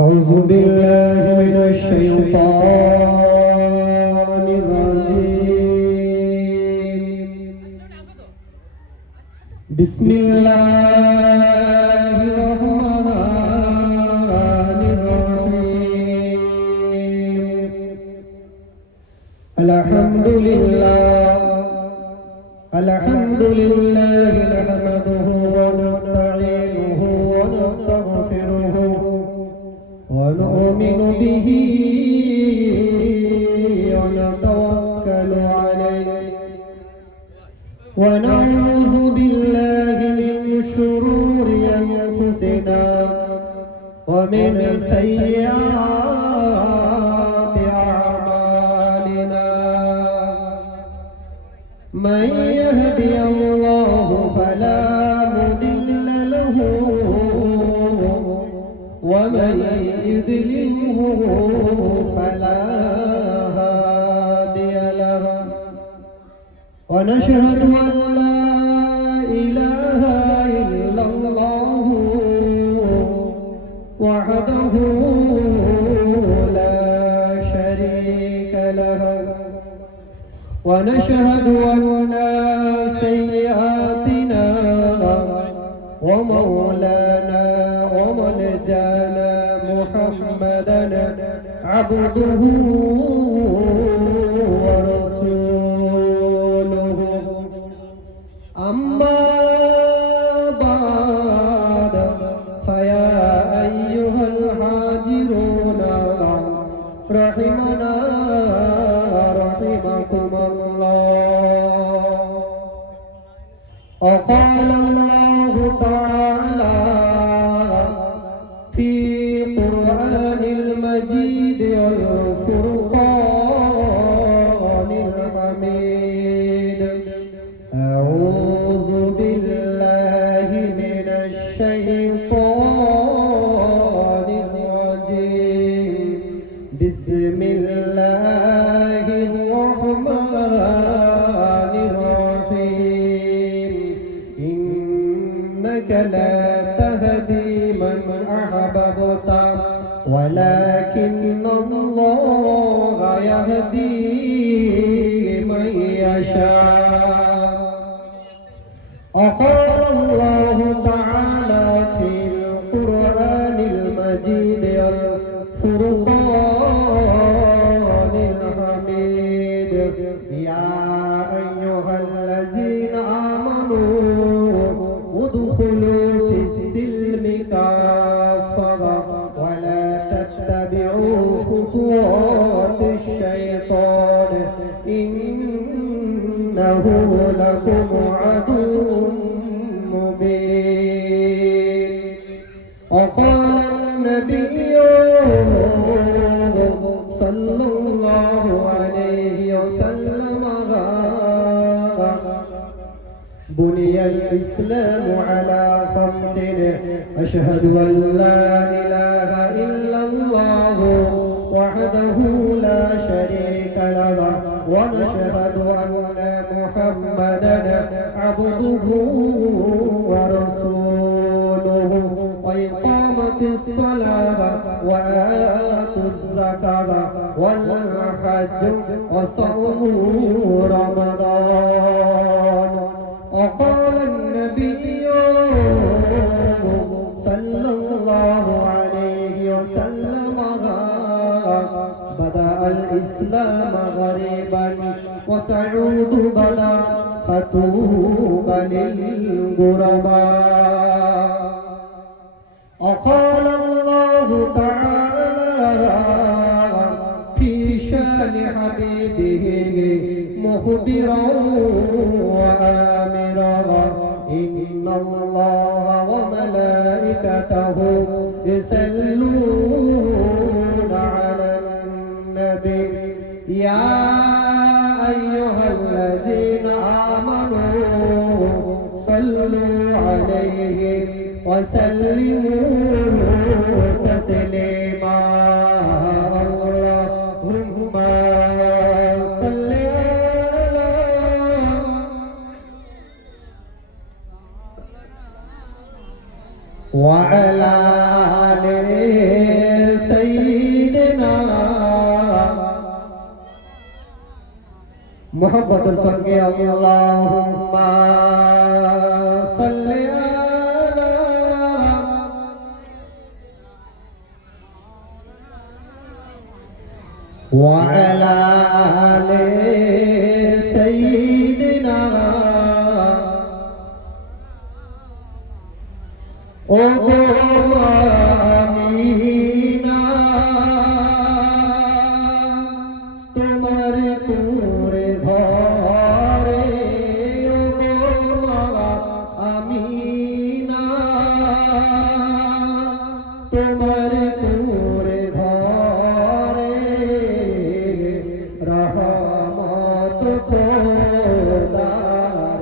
أعوذ بالله من الشيطان الرجيم بسم الله الرحمن الرحيم الحمد لله نحمده ونستعينه ونستغفره ونؤمن به ونتوكل عليه ونعوذ بالله من شرور أنفسنا ومن سيئات أعمالنا من يهدي الله فلا مضل له ومن يضلله فلا هادي له ونشهد أن لا إله إلا الله وحده لا شريك له ونشهد أن سيئاتنا ومولانا وملجانا محمدا عبده ورسوله أما بعد فيا أيها الحاضرون رحمنا رحمكم الله وقال الله تعالى في قرآن المجيد والفرقان الحميد أعوذ بالله من الشيطان الرجيم بسم الله الرحمن الرحيم إنك لا تهدي من أحببت ولكن الله يهدي من يشاء وقال الله تعالى في القرآن المجيد والفرقان الحميد يا أيها الذين آمنوا ادخلوا في السلم كافة ولا تتبعوا خطوات الشيطان إنه لكم عدو مبين وقال النبي صلى الله عليه وسلم بني الإسلام على خمس أشهد أن لا إله إلا الله وحده لا شريك له ونشهد أن محمدا عبده ورسوله وإقامة الصلاة وآتوا الزكاة والحج وصوم رمضان وقال النبي صلى الله عليه وسلم بدأ الإسلام غريبا وسعود بدا فطوبى للغرباء وقال الله تعالى في شان حبيبه مخبرا وآمرا إن الله وملائكته يصلون على النبي يا أيها الذين آمنوا صلوا عليه وسلموا تسليما اللهم صل على وعلى آل سيدنا محمد صلى اللهم صل على وعلى آل سيدنا আমিনা তোমার কুঁড়ে ঘরে আমিনা তোমার কুঁড়ে ঘরে রহমত খোদার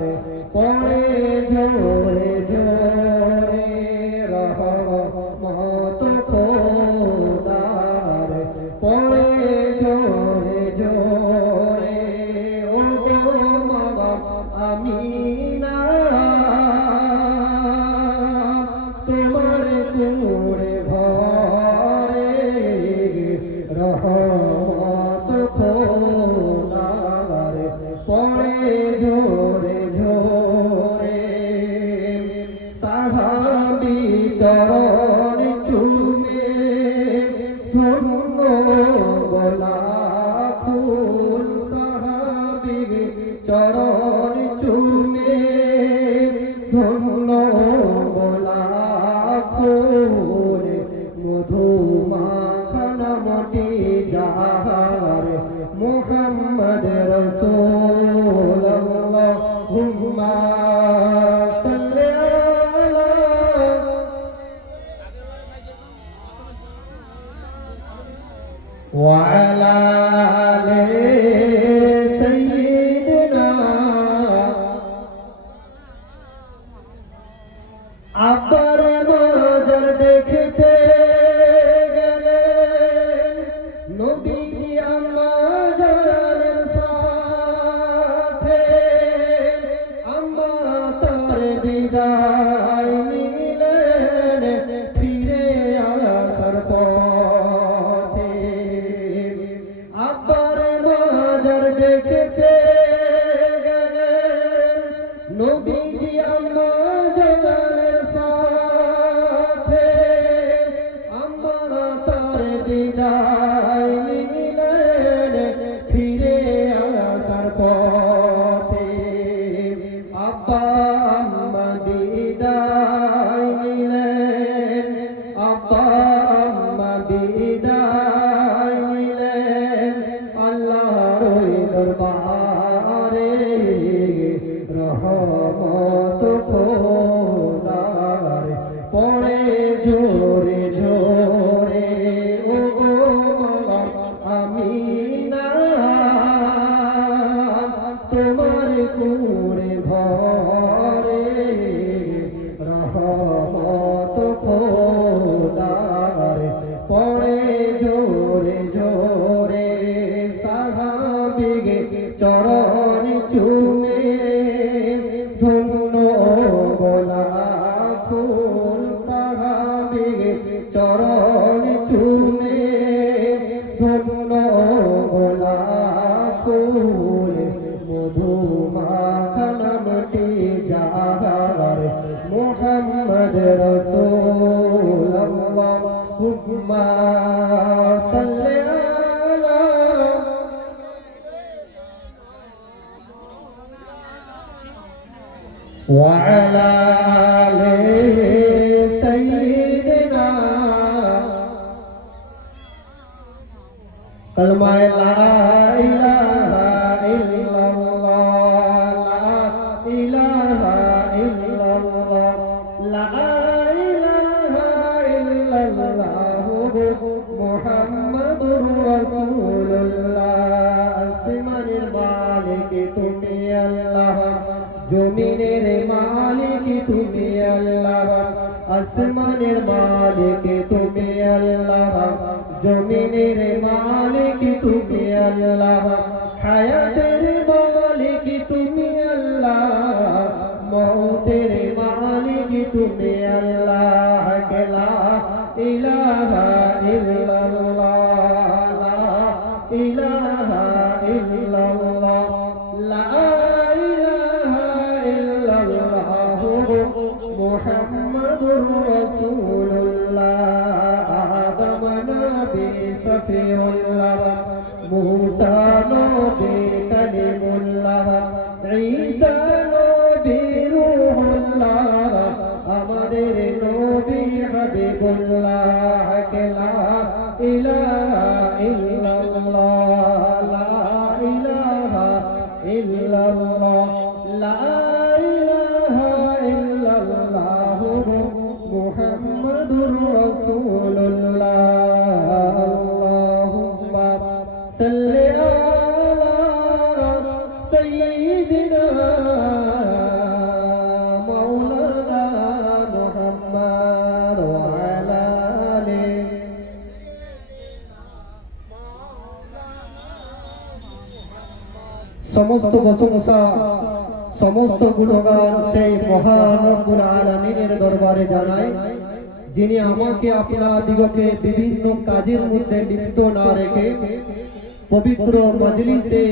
পড়ে ঝরে ঝরে রহমত খোদার পড়ে ঝরে ঝরে ও গো মাগো আমিনা তোমার কুঁড়ে ঘরে রহমত খোদার পড়ে ঝরে ঝরে সাহাবী চরণ চুমে ধন্য গোলাপ ফুল সাহাবী চরণ চুমে ধন্য গোলাপ ফুল মধু মাখানা মটি যাহার মুহাম্মদ রাসূলুল্লাহুম্মা সাল্লি আলা ওয়া আলা আলি সাইয়্যিদিনা আব্বার মাজার দেখতে গেলেন নবীজি আম্মা জানের সাথে আম্মা তার বিদায় নিলেন ফিরে আসার পথে আব্বার মাজার দেখতে গেলেন নবীজি আম্মা জানের সাথে আম্মা তার বিদায় নিলেন ফিরে আসার পথে আব্বা আম্মা বিদায় নিলেন আব্বা আম্মা বিদায় নিলেন আল্লাহর ওই দরবারে রহমত খোদার পড়ে ঝরে ঝরে ও গো মাগো আমিনা তোমার কুঁড়ে ঘরে রহমত খোদার পড়ে ঝরে ঝরে সাহাবী চরণ চুমে ধন্য গোলাপ ফুল সাহাবী চরণ চুমে ধন্য গোলাপ ফুল মধু মাখানা মটি যাহার মুহাম্মদ রাসূলুল্লাহুম্মা সাল্লি আলা وعلى آل سيدنا كلمة لا إله إلا الله لا إله إلا الله لا إله إلا الله محمد رسول الله আসমান মালিক তুমি আল্লাহ জমিনের মালিক তুমি আল্লাহ আসমানের মালিক তুমি আল্লাহ জমিনের মালিক তুমি আল্লাহ হায়াতের মালিক তুমি আল্লাহ মৌতের মালিক তুমি আল্লাহ কে লা ইলাহা ইল্লাল্লাহ লা ইলাহা ইল্লাল্লাহ লা ইলাহা ইল্লাল্লাহ মুহাম্মাদুর রাসূলুল্লাহ আদম নবী সফিউল্লাহ মুসা নবী কালিমুল্লাহ ঈসা নবী রূহুল্লাহ আমাদের নবী হাবিবুল্লাহ কে লা ইলাহা ইল্লাল্লাহ লা ইলাহা ইল্লাল্লাহ লা ইলাহা ইল্লাল্লাহ মুহাম্মাদুর রাসূলুল্লাহ আল্লাহুম্মা সাল্লি আলা সাইয়্যিদিনা মাওলানা মুহাম্মদ ওয়া আলা আলিহি সমস্ত প্রশংসা সমস্ত গুণগান সেই মহান রব্বুল আলামিনের দরবারে জানাই, যিনি আমাকে আপনাদিগকে বিভিন্ন কাজের মধ্যে লিপ্ত না রেখে পবিত্র মজলিসে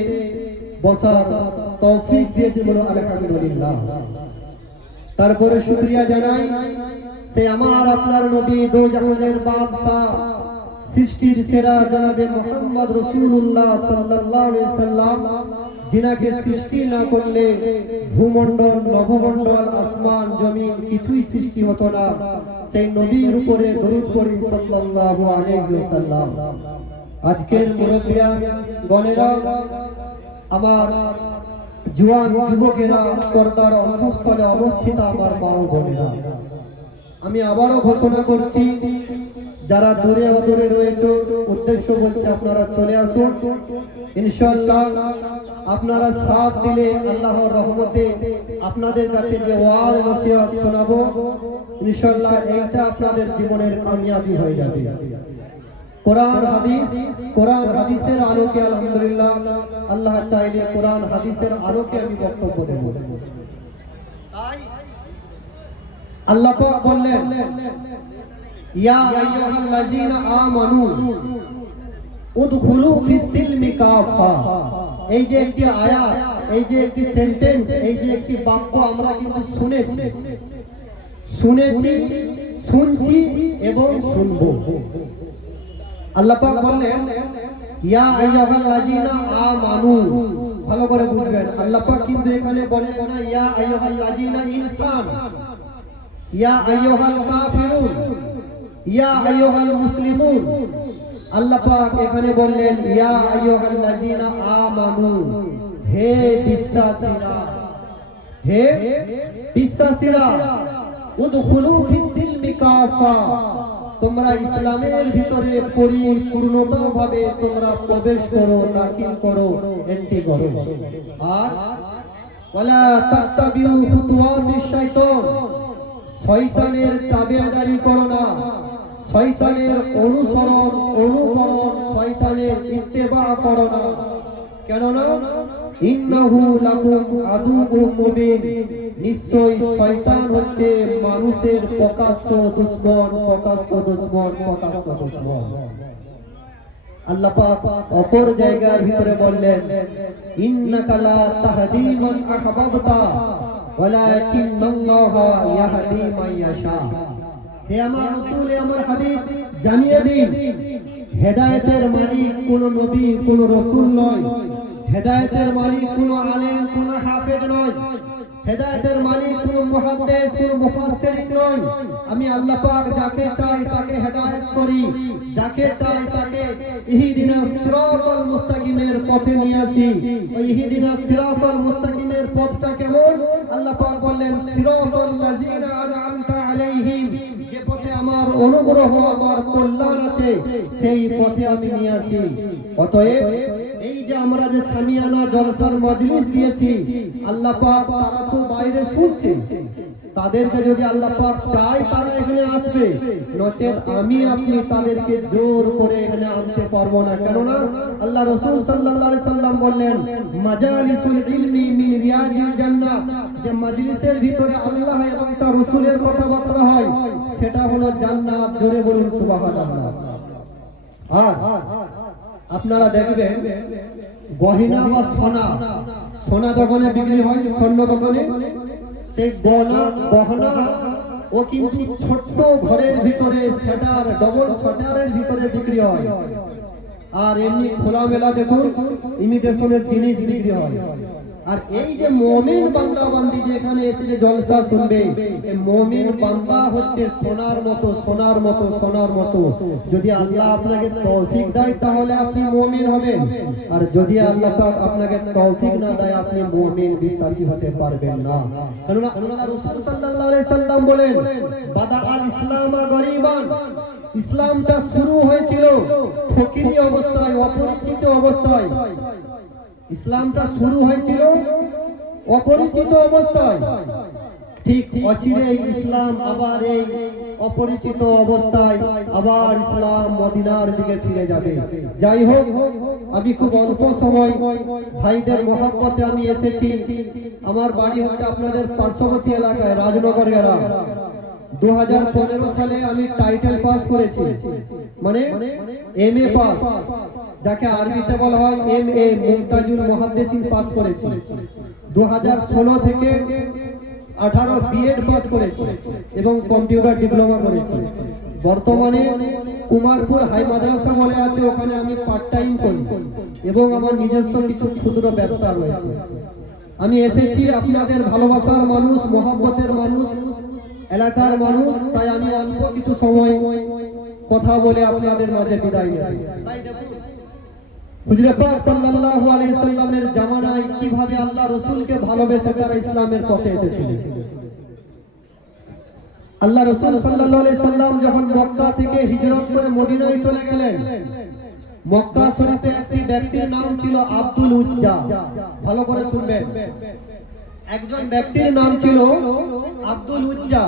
বসার তৌফিক দিয়েছেন। বলো আলহামদুলিল্লাহ। তারপরে শুকরিয়া জানাই সেই আমার আপনার নবী দো জাহানের বাদশা সৃষ্টির সেরা জনাবে মুহাম্মদ রাসূলুল্লাহ সাল্লাল্লাহু আলাইহি সাল্লাম, যিনাকে সৃষ্টি না করলে ভূমণ্ডল নভমণ্ডল আসমান জমিন কিছুই সৃষ্টি হতো না। সেই নবীর উপরে দরুদ পড়ি সাল্লাল্লাহু আলাইহি ওয়াসাল্লাম। আজকের মুরব্বিয়ান গণেরা, আমার জওয়ান যুবকেরা, পর্দার অন্তঃস্থলে অবস্থিত আমার মা ও বোনেরা, আমি আবারও ঘোষণা করছি, যারা দূরে অদূরে রয়েছে উদ্দেশ্য বলছে আপনারা চলে আসুন। ইনশাআল্লাহ আপনারা সাথ দিলে আল্লাহর রহমতে আপনাদের কাছে যে ওয়াজ নসিহত শোনাবো, ইনশাআল্লাহ এইটা আপনাদের জীবনের কামিয়াবি হয়ে যাবে। কোরআন হাদিসের আলোকে আলহামদুলিল্লাহ আল্লাহ চাইলে কোরআন হাদিসের আলোকে আমি বক্তব্য দেব। আল্লাহ পাক বললেন, ইয়া আইয়ুহাল্লাযীনা আমানু উদখুলু ফিস-সিলমি কাফা। এই যে একটি আয়াত, এই যে একটি সেন্টেন্স, এই যে একটি বাক্য আমরা কিন্তু শুনেছি, শুনছি এবং শুনবো। আল্লাহ পাক বললেন ইয়া আইয়ুহাল্লাযীনা আমানু, ভালো করে বুঝবেন। আল্লাহ পাক কিন্তু এখানে বলেন না ইয়া আইয়ুহাল্লাযীনা ইনসান, ইয়া আইয়ুহাল কাফিরুন, ইয়া আইয়ুহাল মুসলিমুন। আল্লাহ পাক এখানে বললেন ইয়া আইয়ুহাল্লাযীনা আমানু, হে বিশ্বাসীরা, হে বিশ্বাসীরা, উদখুলু ফিস-সিলমি কাফা, তোমরা ইসলামের ভিতরে পরিপূর্ণতাভাবে তোমরা প্রবেশ করো, দাখিল করো, এন্ট্রি করো। আর ওয়ালা তাত্তাবিউ খুতুওয়াতিশ শাইতান, শয়তানের তাবেদারি করো না, শয়তানের অনুকরণ, শয়তানের ইত্তেবা করো না। কেননা ইন্নাহু লাকুম আদুউম মুবিন, নিশ্চয়ই শয়তান হচ্ছে মানুষের প্রকাশ্য দুশমন। আল্লাহ পাক অপর জায়গার ভিতরে বললেন ইন্নাকা লা তাহদি মান আহবাবতা ওয়ালাকিন্নাল্লাহা ইয়াহদি মান ইয়াশা। হে আমার রাসূল, হে আমার হাবিব, জানিয়ে দিন, হেদায়েতের মালিক কোন নবী, কোন রাসূল নয়। হেদায়েতের মালিক কোন আলেম, কোন হাফেজ নয়। হেদায়েতের মালিক কোন মুহাদ্দিস, কোন মুফাসসির নয়। আমি আল্লাহ পাক যাকে চাই তাকে হেদায়েত করি, যাকে চাই তাকে ইহদিনাস সিরাতাল মুস্তাকিমের পথে নিয়ে আসি। ওই ইহদিনাস সিরাতাল মুস্তাকিমের পথটা কেমন? আল্লাহ পাক বললেন সিরাতাল লাযিনা আনআমতা আলাইহিম, যে পথে আমার অনুগ্রহ, আমার কল্যাণ আছে, সেই পথে আমি নিয়ে আসি। অতএব এই যে আমরা যে সামিয়ানা জলসার মজলিস দিয়েছি, আল্লাহ পাক তারা তো বাইরে শুনছে, তাদেরকে যদি আল্লাহ পাক চায় তারা এখানে আসবে, নচেত আমি আপনি তাদেরকে জোর করে এখানে আনতে পারবো না। কেননা আল্লাহ রাসূল সাল্লাল্লাহু আলাইহি সাল্লাম বললেন, মাজালিসুল ইলমি মিন রিয়াজিল জান্নাহ, যে মজলিসের ভিতরে আল্লাহ এবং তার রাসূলের কথাবার্তা হয় সেটা হলো জান্নাত। জোরে বলুন সুবহানাল্লাহ। আর আপনারা দেখবেন গহনা বা সোনা দোকানে বিক্রি হয়, স্বর্ণ দোকানে, সেই গহনা ও কিন্তু ছোট্ট ঘরের ভিতরে সেটার ডবল শাটারের ভিতরে বিক্রি হয়। আর এমনি খোলামেলা দেখুন ইমিটেশনের জিনিস বিক্রি হয়। আর এই যে মুমিন বান্দা বান্দি যে এখানে এসে যে জলসা শুনবে, এই মুমিন বান্দা হচ্ছে সোনার মতো, সোনার মতো, সোনার মতো। যদি আল্লাহ আপনাকে তৌফিক দেয় তাহলে আপনি মুমিন হবেন, আর যদি আল্লাহ পাক আপনাকে তৌফিক না দেয় আপনি মুমিন বিশ্বাসী হতে পারবেন না। কারণ আল্লাহ রাসূল সাল্লাল্লাহু আলাইহি সাল্লাম বলেন, বাদা আল ইসলাম গরিবান, ইসলামটা শুরু হয়েছিল ফকিরি অবস্থায়, অপরিচিত অবস্থায়। ইসলামটা শুরু হয়েছিল অপরিচিত অবস্থায়, ঠিক অচিরে ইসলাম আবার এই অপরিচিত অবস্থায় আবার ইসলাম মদিনার দিকে ফিরে যাবে। যাই হোক, আমি খুব অল্প সময় ভাইদের মহব্বতে আমি এসেছি। আমার বাড়ি হচ্ছে আপনাদের পার্শ্ববর্তী এলাকায় রাজনগর গ্রাম। 2015 সালে আমি টাইটেল পাস করেছি, মানে এমএ পাস, যাকে আরবিতে বলা হয় এমএ, মুমতাজুল মুহাদ্দিসিন পাস করেছি। 2016 থেকে 18 বিএড পাস করেছি এবং কম্পিউটার ডিপ্লোমা করেছি। বর্তমানে কুমারপুর হাই মাদ্রাসা বলে আছে, ওখানে আমি পার্ট টাইম করি এবং আমার নিজস্ব কিছু ক্ষুদ্র ব্যবসা রয়েছে। আমি এসেছি আপনাদের ভালোবাসার মানুষ, মহব্বতের মানুষ, এলাকার মানুষ, তাই আমি অল্প কিছু সময় কথা বলে আপনাদের মাঝে বিদায় নেব। তাই দেখুন হুজুর পাক সাল্লাল্লাহু আলাইহি সাল্লামের জামানায় কিভাবে আল্লাহ রাসূলকে ভালোবেসে তারা ইসলামের পথে এসেছিলেন। আল্লাহ রাসূল সাল্লাল্লাহু আলাইহি সাল্লাম যখন মক্কা থেকে হিজরত করে মদিনায় চলে গেলেন, মক্কা শরীফে একটি ব্যক্তির নাম ছিল আব্দুল উজ্জা। ভালো করে শুনবেন, একজন ব্যক্তির নাম ছিল আব্দুল উজ্জা।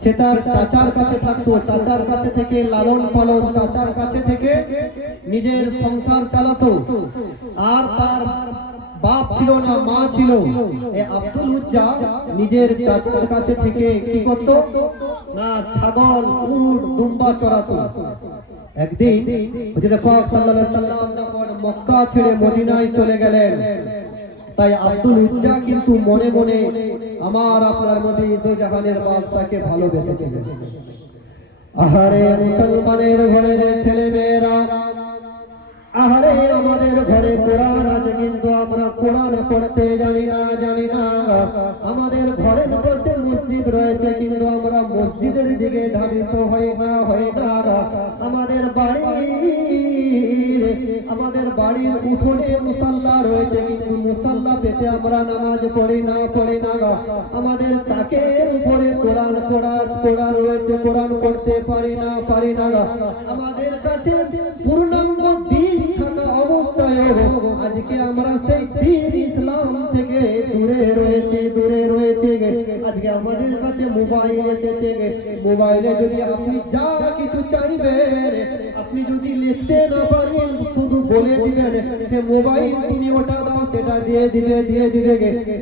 সে তার চাচার কাছে থাকতো, চাচার কাছে থেকে লালন পালন, চাচার কাছে থেকে নিজের সংসার চালাতো। আর তার বাপ ছিল না, মা ছিল। এই আব্দুল উজ্জা নিজের চাচার কাছে থেকে কি করত না, ছাগল, উট, দুম্বা চড়াতো। একদিন হুজুর পাক সাল্লাল্লাহু আলাইহি সাল্লাম যখন মক্কা ছেড়ে মদিনায় চলে গেলেন, তাই আব্দুল উজ্জা কিন্তু মনে মনে আমার আপনার নবী দু জাহানের বাদশাকে ভালোবেসেছিলেন। আহারে মুসলমানের ঘরের ছেলে মেয়েরা, আহারে আমাদের ঘরে কোরআন আছে কিন্তু আমরা কোরআন পড়তে জানি না, জানি না। আমাদের ঘরের পাশে মসজিদ রয়েছে কিন্তু আমরা মসজিদের দিকে ধাবিত হই না, হই না। আমাদের বাড়ির উঠোনে মুসাল্লা রয়েছে কিন্তু মুসাল্লা পেতে আমরা নামাজ পড়ি না, পড়ি না। আমাদের তাকের উপরে কোরআন পড়া রয়েছে, কোরআন পড়তে পারি না, পারি না। আমাদের কাছে পূর্ণাঙ্গ দিন থাকা অবস্থায় আজকে আমরা সেই দিন ইসলাম থেকে দূরে রয়েছে, দূরে রয়েছে। আজকে আমাদের কাছে মোবাইল এসেছে, মোবাইলে যদি আপনি যা কিছু চাইবেন, আপনি যদি লিখতে না পারেন শুধু বলে দিবেন হে মোবাইল তুমি ওটা দাও, সেটা দিয়ে দিবে, দিয়ে দিবে।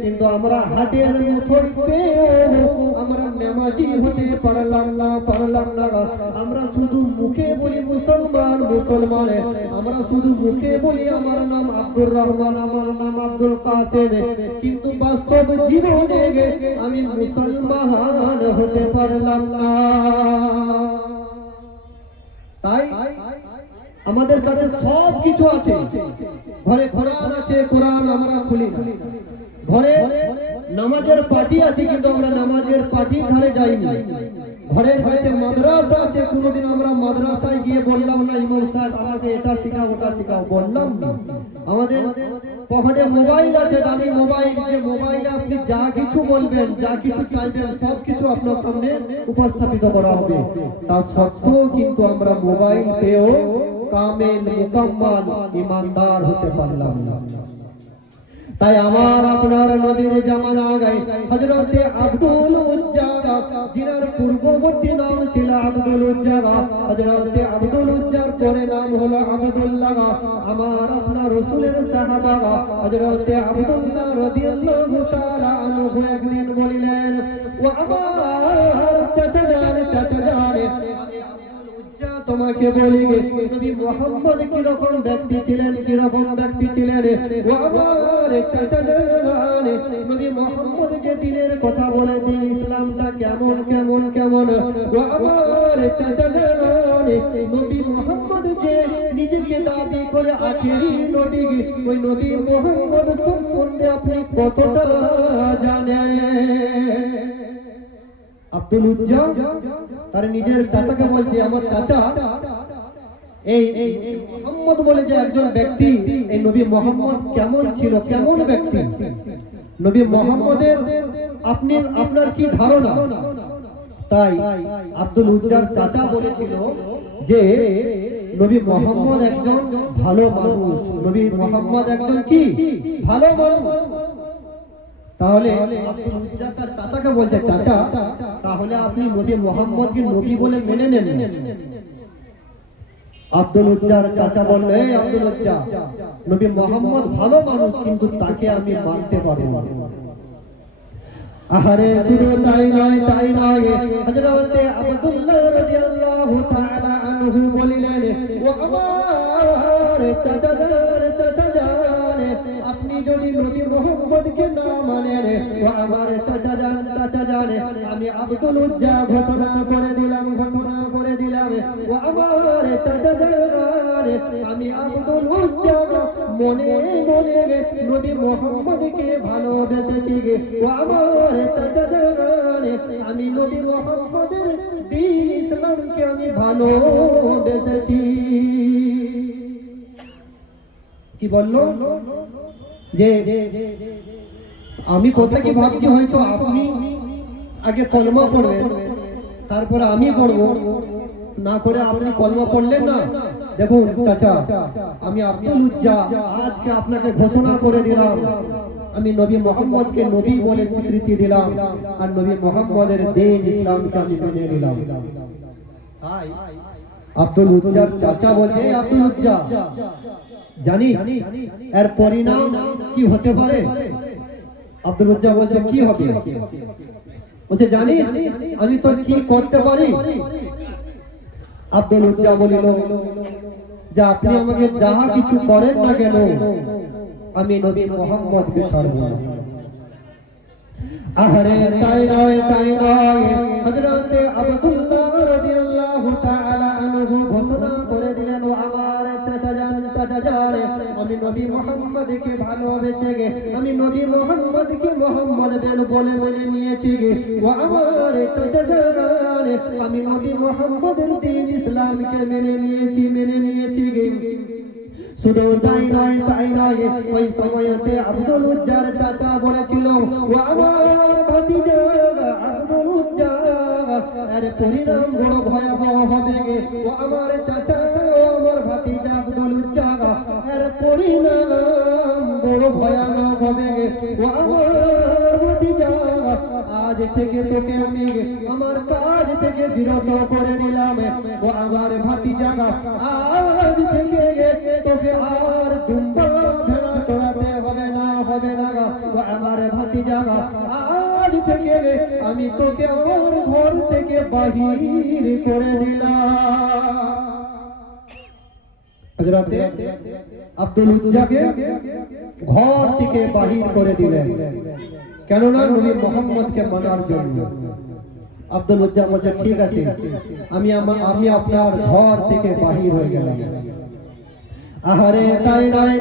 কিন্তু আমরা হাতের মুঠোয় পেয়েও আমরা নামাজি হতে পারলাম না, পারলাম না। আমরা শুধু মুখে বলি মুসলমান, মুসলমান। আমরা শুধু মুখে বলি আমার নাম আব্দুর রহমান, আমার নাম আব্দুল কাসেম, কিন্তু বাস্তব জীবনে আমি মুসলমান হতে পারলাম না। তাই আমাদের কাছে সব কিছু আছে, ঘরে কোরআন আছে, কোরআন আমরা খুলি না। ঘরে নামাজের পার্টি আছে কিন্তু আমরা নামাজের পার্টির ধারে যাইনি। ঘরের কাছে মাদ্রাসা আছে, কোনোদিন আমরা মাদ্রাসায় গিয়ে বললাম না ইমাম সাহেব আমাকে এটা শেখাও, ওটা শেখাও, বললাম না। আমাদের পকেটে মোবাইল আছে, দামি মোবাইল, যে মোবাইলে আপনি যা কিছু বলবেন, যা কিছু চাইবেন সব কিছু আপনার সামনে উপস্থাপিত করা হবে। তা সত্ত্বেও কিন্তু আমরা মোবাইল পেয়েও কামেল মুকাম্মাল ইমানদার হতে পারলাম না। তাই আমার আপনার নবীর জামানা গায় হযরতে আব্দুল উজ্জা, যিনার পূর্ববর্তী নাম ছিল আব্দুল উজ্জা, হযরতে আব্দুল উজ্জার পরে নাম হলো আব্দুল্লাহ। আমার আপনার রাসূলের সাহাবা হযরতে আব্দুল্লাহ রাদিয়াল্লাহু তাআলা আনহু একদিন বলিলেন, ও আমার চাচা জানে, তোমাকে বলি নবী মুহাম্মদ কি রকম ব্যক্তি ছিলেন, কি রকম ব্যক্তি ছিলেন। ও আমার চাচা জানে, নবী মুহাম্মদ যে দিনের কথা বলে দিন ইসলামটা কেমন কেমন কেমন। ও আমার চাচা জানে, নবী মুহাম্মদ যে নিজেকে দাবি করে আখেরি নবী, ওই নবী মুহাম্মদ সম্বন্ধে আপনি কতটা জানেন? আব্দুল উজ্জা তার নিজের চাচাকে বলছে, আমার চাচা এই মুহাম্মদ বলে যে একজন ব্যক্তি, এই নবী মুহাম্মদ কেমন ছিল, কেমন ব্যক্তি, নবী মুহাম্মদের আপনার কি ধারণা? তাই আব্দুল উজ্জার চাচা বলেছিল যে নবী মুহাম্মদ একজন ভালো মানুষ, নবী মুহাম্মদ একজন কি ভালো মানুষ। তাহলে আব্দুল উজ্জা তার চাচাকে বলছে, চাচা তাহলে আপনি নবী মুহাম্মদকে নবী বলে মেনে নেন। আব্দুল উজ্জার চাচা বলল, এই আব্দুল উজ্জা, নবী মুহাম্মদ ভালো মানুষ, কিন্তু তাকে আমি মানতে পারবো না। আহারে শুধু তাই নয় হযরতে আব্দুল্লাহ রাদিয়াল্লাহু তাআলা আনহু বলিলেন, ও আমার চাচা জান, আপনি যদি নবী মুহাম্মদকে না মানেন, ও আমার চাচা জান, আমি আব্দুল উজ্জা ঘোষণা করে দিলাম, ও আমার চাচা জান, আমি আব্দুল উজ্জা মনে মনে নবী মুহাম্মদকে ভালোবেসেছি। ও আমার চাচা জান, আমি নবী মুহাম্মদের দ্বীন ইসলামকে আমি ভালোবেসেছি। কি বললো যে আমি কথা কি ভাবছি, হয়তো আপনি আগে কলমা পড়বেন, তারপরে আমি পড়বো, না করে আপনি কলমা পড়লেন না। দেখুন চাচা, আমি আব্দুল উজ্জা আজকে আপনাকে ঘোষণা করে দিলাম, আমি নবী মুহাম্মদকে নবী বলে স্বীকৃতি দিলাম, আর নবী মুহাম্মদের দ্বীন ইসলামকে আমি মেনে নিলাম। তাই আব্দুল উজ্জার চাচা বলছে, আব্দুল উজ্জা জানিস এর পরিণাম কি হতে পারে? আব্দুল উজ্জা বলছে, কি হবে? বলছে, জানিস আমি তোর কি করতে পারি? আব্দুল উজ্জা বলিল যে আপনি আমাকে যাহা কিছু করেন না কেন, আমি নবী মুহাম্মদকে ছাড়ব না। আহারে তাই নয় হযরতে আব্দুল্লাহ রাদিয়াল্লাহু তাআলা আনহু ঘোষণা করে দিলেন, ও আমার চাচা জান, আমি নবী মুহাম্মদকে ভালোবেসে আমি নবী মুহাম্মদকে মুহাম্মদ বলে মেনে নিয়েছি। ও আমার চাচা জান, আমি নবী মুহাম্মদের দ্বীন ইসলামকে মেনে নিয়েছি। শুধু তাই নয় ওই সময়তে আব্দুল উজ্জার চাচা বলেছিল, ও আমার ভাতিজা আব্দুল উজ্জা, এর পরিণাম বড় ভয়াবহ হবে। ও আমার চাচা, ও আমার ভাতিজা আব্দুল উজ্জা, এর পরিণাম বড় ভয়ানক হবে। ও আমার ভাতিজা, আজ থেকে তোকে আমি আমার কাজ থেকে বিরত করে দিলাম। ও আমার ভাতিজা, আজ থেকে তোকে আর দুম্বা ভেড়া চড়াতে হবে না। ও আমার ভাতিজা, আজ থেকে আমি তোকে আমার ঘর থেকে বাহির করে দিলাম। হযরতে আব্দুল উজ্জাকে ঘর থেকে বাহির করে দিলেন, কেননা নবী মুহাম্মদকে মানার জন্য। আব্দুল উজ্জা বলছে, ঠিক আছে, আমি আপনার ঘর থেকে বাহির হয়ে গেলাম। আহারে তাই নয়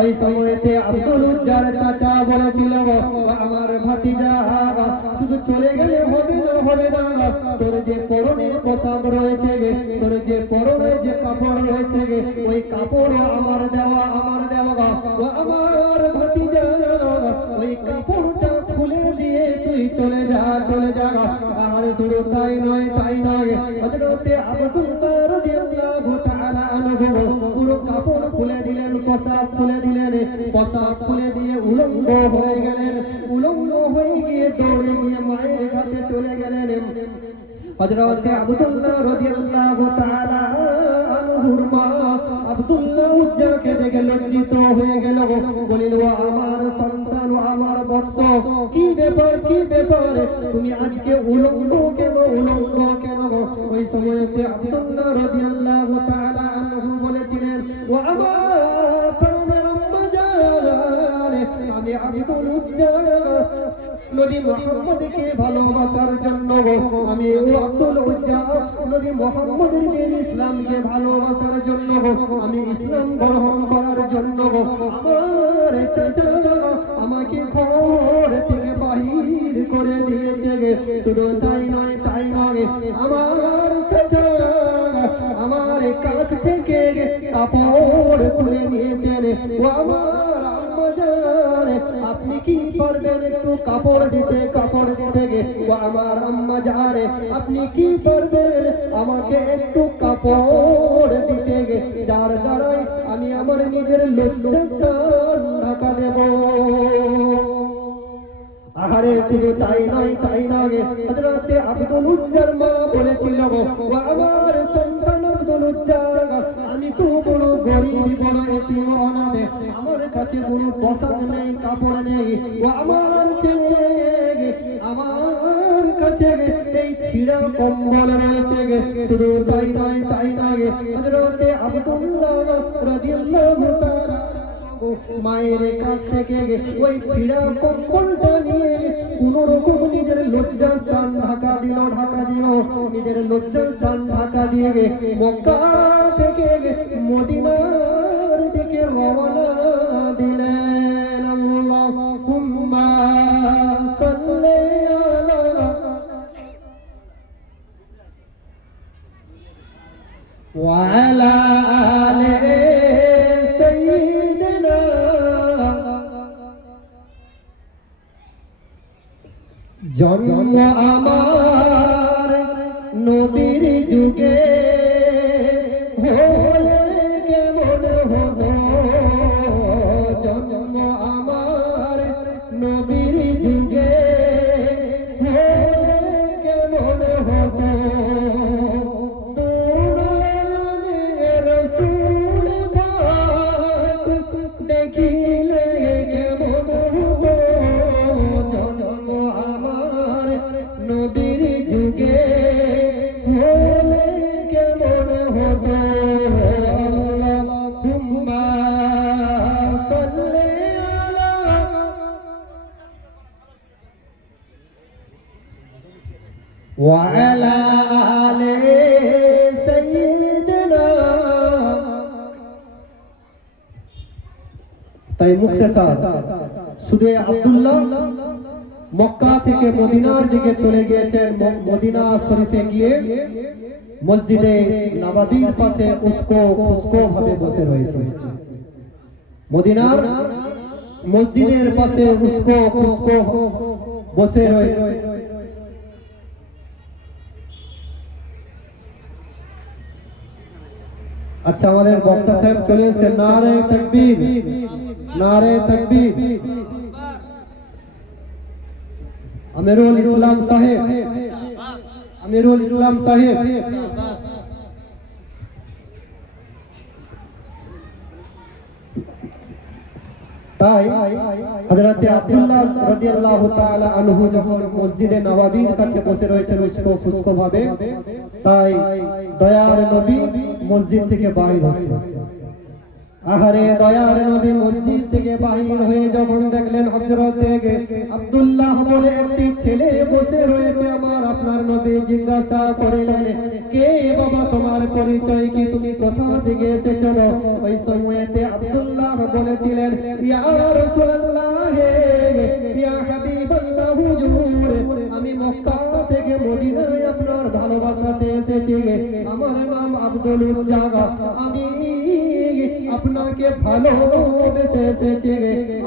ওই সময়তে আব্দুল উজ্জার চাচা বলেছিল, আমার ভাতিজা শুধু চলে গেলে হবে না, তোর যে পরনের পোশাক রয়েছে, তোর যে পরনে যে কাপড় রয়েছে, ওই কাপড় আমার দেওয়া। ও আমার ভাতিজা, ওই কাপড়টা খুলে দিয়ে তুই চলে যা। আর শুধু তাই নয় হযরতে আব্দুল্লাহ রাদিয়াল্লাহু তাআলা পোশাক খুলে দিলেন, পোশাক খুলে দিয়ে উলঙ্গ হয়ে গেলেন, উলঙ্গ হয়ে গিয়ে দৌড়ে গিয়ে মায়ের কাছে চলে গেলেন। হযরত আব্দুল্লাহ রাদিয়াল্লাহু তাআলা আনহুর মা আব্দুল্লাহ উজ্জাকে দেখে লজ্জিত হয়ে গেল, বলিল ও আমার সন্তান, ও আমার বৎস, কি ব্যাপার, কি ব্যাপার, তুমি আজকে উলঙ্গ কেন, উলঙ্গ কেন? ওই সময়তে আব্দুল্লাহ রাদিয়াল্লাহু তাআলা আনহু বলেছিলেন, ও আমার প্রাণের আম্মা জান, আমি আব্দুল উজ্জা নবী মুহাম্মদকে ভালোবাসার জন্য, আমি ও আব্দুল উজ্জা নবী মুহাম্মদের দিন ইসলামকে ভালোবাসার জন্য, আমি ইসলাম গ্রহণ করার জন্য আমার চাচা আমাকে ঘর থেকে বাহির করে দিয়েছে। শুধু তাই নয়, তাই নয়, আমার চাচা আমার কাছ থেকে কাপড় খুলে নিয়েছেন। ও আমার আম্মা জান, আপনি কি পারবেন একটু কাপড় দিতে, কাপড় দিতে? ও আমার আম্মা জান, আপনি কি পারবেন আমাকে একটু কাপড় দিতে, যার দ্বারাই আমি আমার নিজের লজ্জাস্থান ঢাকা দেব? আহারে শুধু তাই নয়, তাই নয়, হযরত আব্দুল উজ্জার মা বলেছিল, ও আমার সন্তান আব্দুল উজ্জা, আমি তো বড় গরিব, বড় এতিম অনাথ, আমার কাছে কোনো পোশাক নেই, কাপড় নেই। ও আমার ছেলে, আমার কাছে এই ছিঁড়া কম্বল রয়েছে। শুধু তাই নয়, তাই নয়, হযরত আব্দুল্লাহ রাদিয়াল্লাহু তাআলা মায়ের কাছ থেকে ওই ছিঁড়া কম্বলটা নিয়ে কোন রকম নিজের লজ্জাস্থান ঢাকা দিল, ঢাকা দিল, নিজের লজ্জাস্থান ঢাকা দিয়ে মক্কা থেকে মদিনার দিকে রওনা দিলেন। আল্লাহুম্মা সাল্লি আলা ওয়া আলা আলি সাইয়্যিদিনা। জন্ম আমার নবীর যুগে হলে কেমন হতো, জন্ম আমার নবীর যুগে হলে কেমন হতো, দুনিয়াতে রাসূল পাক দেখিলে কেমন হতো, জন্ম আমার নবীর যুগে হলে কেমন হতো। আল্লাহুম্মা সাল্লি আলা ওয়া আলা আলি সাইয়্যিদিনা। তাই মুক্তাসার শুধু আব্দুল্লাহ মক্কা থেকে মদিনার দিকে চলে গিয়েছেন। মদিনা শরীফে গিয়ে মসজিদে নববীর পাশে উস্কো খুস্কো ভাবে বসে রয়েছে। মদিনার মসজিদের পাশে উস্কো খুস্কো বসে রয়েছে। আচ্ছা, আমাদের বক্তা সাহেব চলে এসেছেন। নারে তাকবীর, নারে তাকবীর। আমিরুল ইসলাম সাহেব, আমিরুল ইসলাম সাহেব। তাই হযরত আব্দুল্লাহ রাদিয়াল্লাহু তাআলা আনহু যখন মসজিদে নববীর কাছে বসে রয়েছেন উস্কো খুস্কো ভাবে, তাই দয়ার নবী মসজিদ থেকে বাইর হচ্ছেন। আহারে দয়ার নবী মসজিদ থেকে বাহির হয়ে যখন দেখলেন হযরত আব্দুল্লাহ বলে একটি ছেলে বসে রয়েছে, আমার আপনার নবী জিজ্ঞাসা করলেন, কে বাবা, তোমার পরিচয় কি, তুমি কোথা থেকে এসেছো? ওই সময়তে আব্দুল্লাহ বলেছিলেন, ইয়া রাসূলুল্লাহ, ইয়া হাবিবাল্লাহ, হুজুর, আমি মক্কা থেকে মদিনায় আপনার ভালোবাসাতে এসেছি, আমার নাম আব্দুল উজ্জা, আমি আপনাকে ভালোবেসে এসেছি।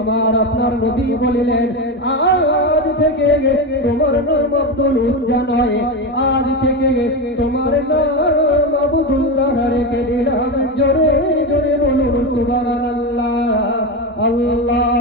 আমার আপনার নবী বলিলেন, আজ থেকে তোমার নাম আব্দুল উজ্জা নয়, আজ থেকে তোমার নাম আব্দুল্লাহ রেখে দিলাম। জোরে জোরে বলুন সুবহানাল্লাহ। আল্লাহ